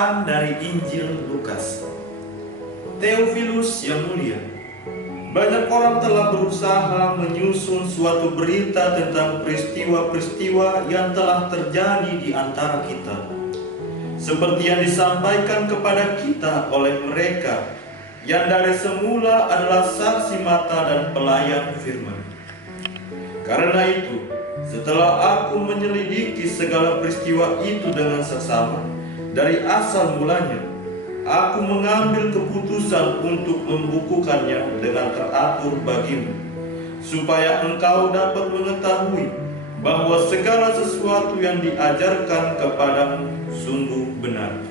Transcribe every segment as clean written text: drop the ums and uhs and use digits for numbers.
Bacaan dari Injil Lukas. Theophilus yang mulia, banyak orang telah berusaha menyusun suatu berita tentang peristiwa-peristiwa yang telah terjadi di antara kita, seperti yang disampaikan kepada kita oleh mereka yang dari semula adalah saksi mata dan pelayan firman. Karena itu, setelah aku menyelidiki segala peristiwa itu dengan seksama dari asal mulanya, aku mengambil keputusan untuk membukukannya dengan teratur bagimu, supaya engkau dapat mengetahui bahwa segala sesuatu yang diajarkan kepadamu sungguh benar.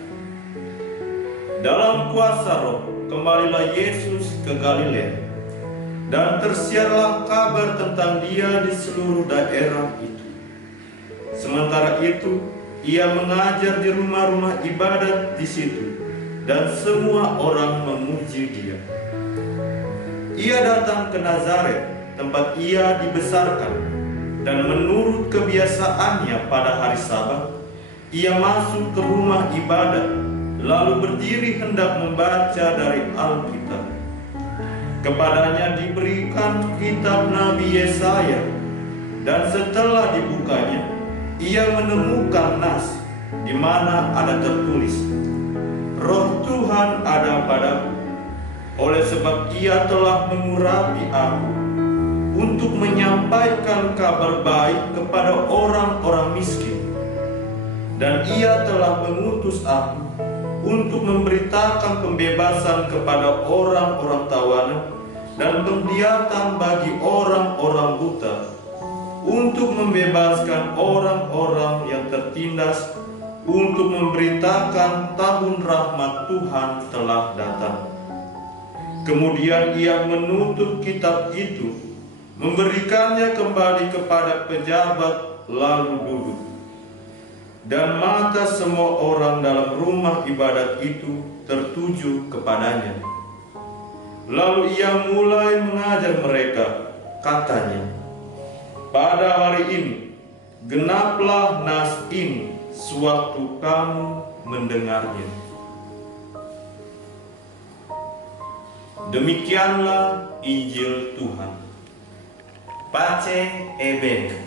Dalam kuasa Roh, kembalilah Yesus ke Galilea, dan tersiarlah kabar tentang Dia di seluruh daerah itu. Sementara itu, Ia mengajar di rumah-rumah ibadat di situ, dan semua orang memuji Dia. Ia datang ke Nazaret, tempat Ia dibesarkan, dan menurut kebiasaannya pada hari Sabat, Ia masuk ke rumah ibadat, lalu berdiri hendak membaca dari Alkitab. Kepadanya diberikan kitab Nabi Yesaya, dan setelah dibukanya, ia menemukan nas di mana ada tertulis, Roh Tuhan ada padaku, oleh sebab Ia telah mengurapi aku untuk menyampaikan kabar baik kepada orang-orang miskin, dan Ia telah mengutus aku untuk memberitakan pembebasan kepada orang-orang tawanan dan penglihatan bagi orang-orang buta, untuk membebaskan orang-orang yang tertindas, untuk memberitakan tahun rahmat Tuhan telah datang. Kemudian Ia menutup kitab itu, memberikannya kembali kepada pejabat, lalu duduk. Dan mata semua orang dalam rumah ibadat itu tertuju kepadanya. Lalu Ia mulai mengajar mereka, katanya, pada hari ini genaplah nas ini sewaktu kamu mendengarnya. Demikianlah Injil Tuhan. Pace Eben.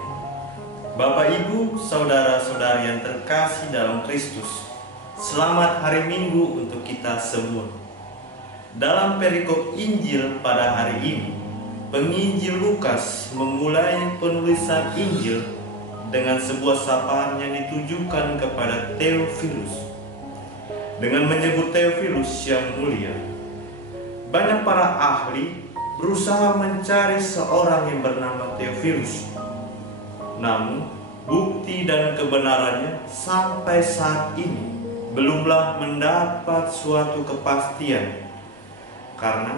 Bapak, Ibu, saudara-saudari yang terkasih dalam Kristus, selamat hari Minggu untuk kita semua. Dalam perikop Injil pada hari ini, penginjil Lukas memulai penulisan Injil dengan sebuah sapaan yang ditujukan kepada Theophilus. Dengan menyebut Theophilus yang mulia, banyak para ahli berusaha mencari seorang yang bernama Theophilus. Namun, bukti dan kebenarannya sampai saat ini belumlah mendapat suatu kepastian, karena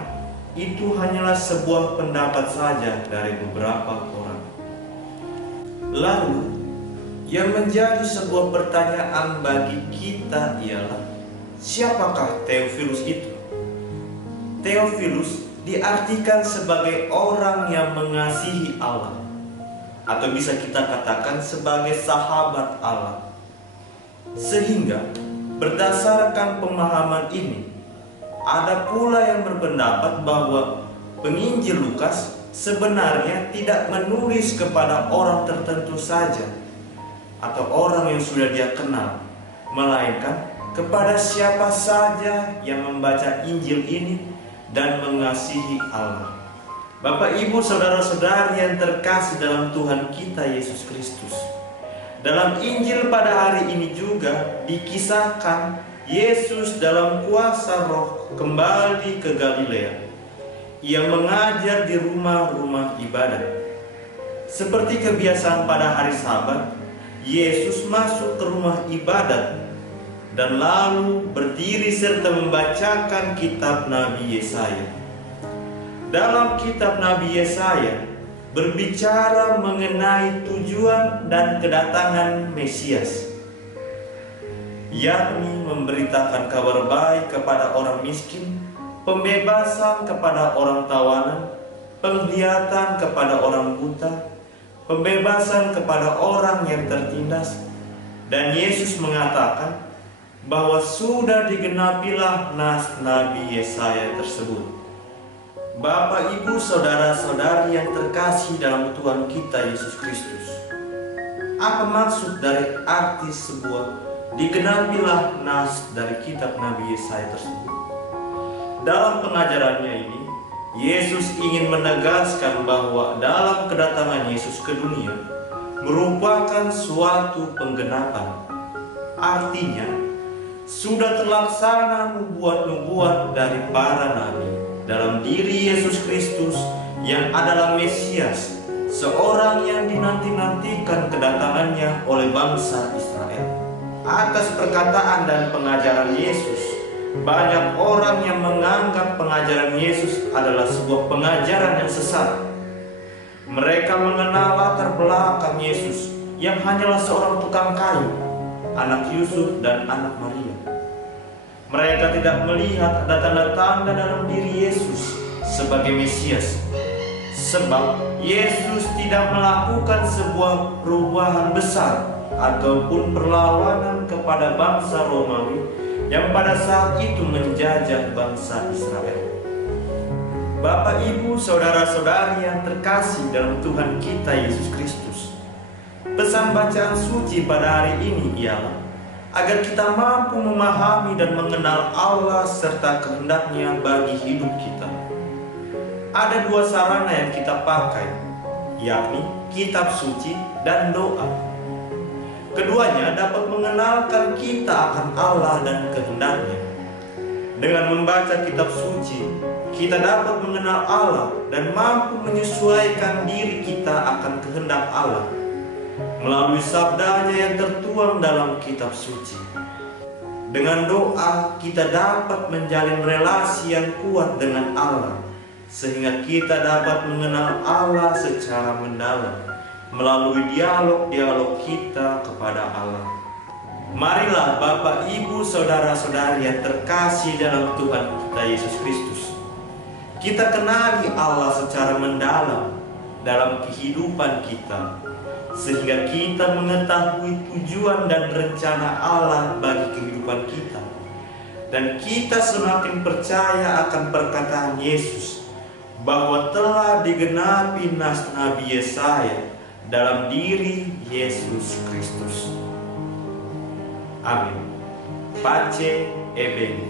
itu hanyalah sebuah pendapat saja dari beberapa orang. Lalu, yang menjadi sebuah pertanyaan bagi kita ialah, siapakah Theophilus itu? Theophilus diartikan sebagai orang yang mengasihi Allah, atau bisa kita katakan sebagai sahabat Allah. Sehingga berdasarkan pemahaman ini, ada pula yang berpendapat bahwa penginjil Lukas sebenarnya tidak menulis kepada orang tertentu saja atau orang yang sudah dia kenal, melainkan kepada siapa saja yang membaca Injil ini dan mengasihi Allah. Bapak, Ibu, saudara-saudari yang terkasih dalam Tuhan kita Yesus Kristus, dalam Injil pada hari ini juga dikisahkan Yesus dalam kuasa Roh kembali ke Galilea. Ia mengajar di rumah-rumah ibadat. Seperti kebiasaan pada hari Sabat, Yesus masuk ke rumah ibadat dan lalu berdiri serta membacakan kitab Nabi Yesaya. Dalam kitab Nabi Yesaya berbicara mengenai tujuan dan kedatangan Mesias, yakni memberitakan kabar baik kepada orang miskin, pembebasan kepada orang tawanan, penglihatan kepada orang buta, pembebasan kepada orang yang tertindas. Dan Yesus mengatakan bahwa sudah digenapilah nas Nabi Yesaya tersebut. Bapak, Ibu, saudara-saudari yang terkasih dalam Tuhan kita Yesus Kristus, apa maksud dari arti sebuah digenapilah nas dari kitab Nabi Yesaya tersebut? Dalam pengajarannya ini, Yesus ingin menegaskan bahwa dalam kedatangan Yesus ke dunia merupakan suatu penggenapan. Artinya, sudah terlaksana nubuat-nubuat dari para nabi dalam diri Yesus Kristus yang adalah Mesias, seorang yang dinanti-nantikan kedatangannya oleh bangsa Israel. Atas perkataan dan pengajaran Yesus, banyak orang yang menganggap pengajaran Yesus adalah sebuah pengajaran yang sesat. Mereka mengenal latar belakang Yesus yang hanyalah seorang tukang kayu, anak Yusuf dan anak Maria. Mereka tidak melihat ada tanda-tanda dalam diri Yesus sebagai Mesias, sebab Yesus tidak melakukan sebuah perubahan besar ataupun perlawanan kepada bangsa Romawi yang pada saat itu menjajah bangsa Israel. Bapak, Ibu, saudara-saudari yang terkasih dalam Tuhan kita Yesus Kristus, pesan bacaan suci pada hari ini ialah agar kita mampu memahami dan mengenal Allah serta kehendak-Nya bagi hidup kita. Ada dua sarana yang kita pakai, yakni kitab suci dan doa. Keduanya dapat mengenalkan kita akan Allah dan kehendak-Nya. Dengan membaca kitab suci, kita dapat mengenal Allah dan mampu menyesuaikan diri kita akan kehendak Allah melalui sabdanya yang tertuang dalam kitab suci. Dengan doa, kita dapat menjalin relasi yang kuat dengan Allah, sehingga kita dapat mengenal Allah secara mendalam melalui dialog-dialog kita kepada Allah. Marilah Bapak, Ibu, saudara-saudari yang terkasih dalam Tuhan kita Yesus Kristus, kita kenali Allah secara mendalam dalam kehidupan kita, sehingga kita mengetahui tujuan dan rencana Allah bagi kehidupan kita. Dan kita semakin percaya akan perkataan Yesus bahwa telah digenapi nas Nabi Yesaya dalam diri Yesus Kristus. Amin. Pace e bene.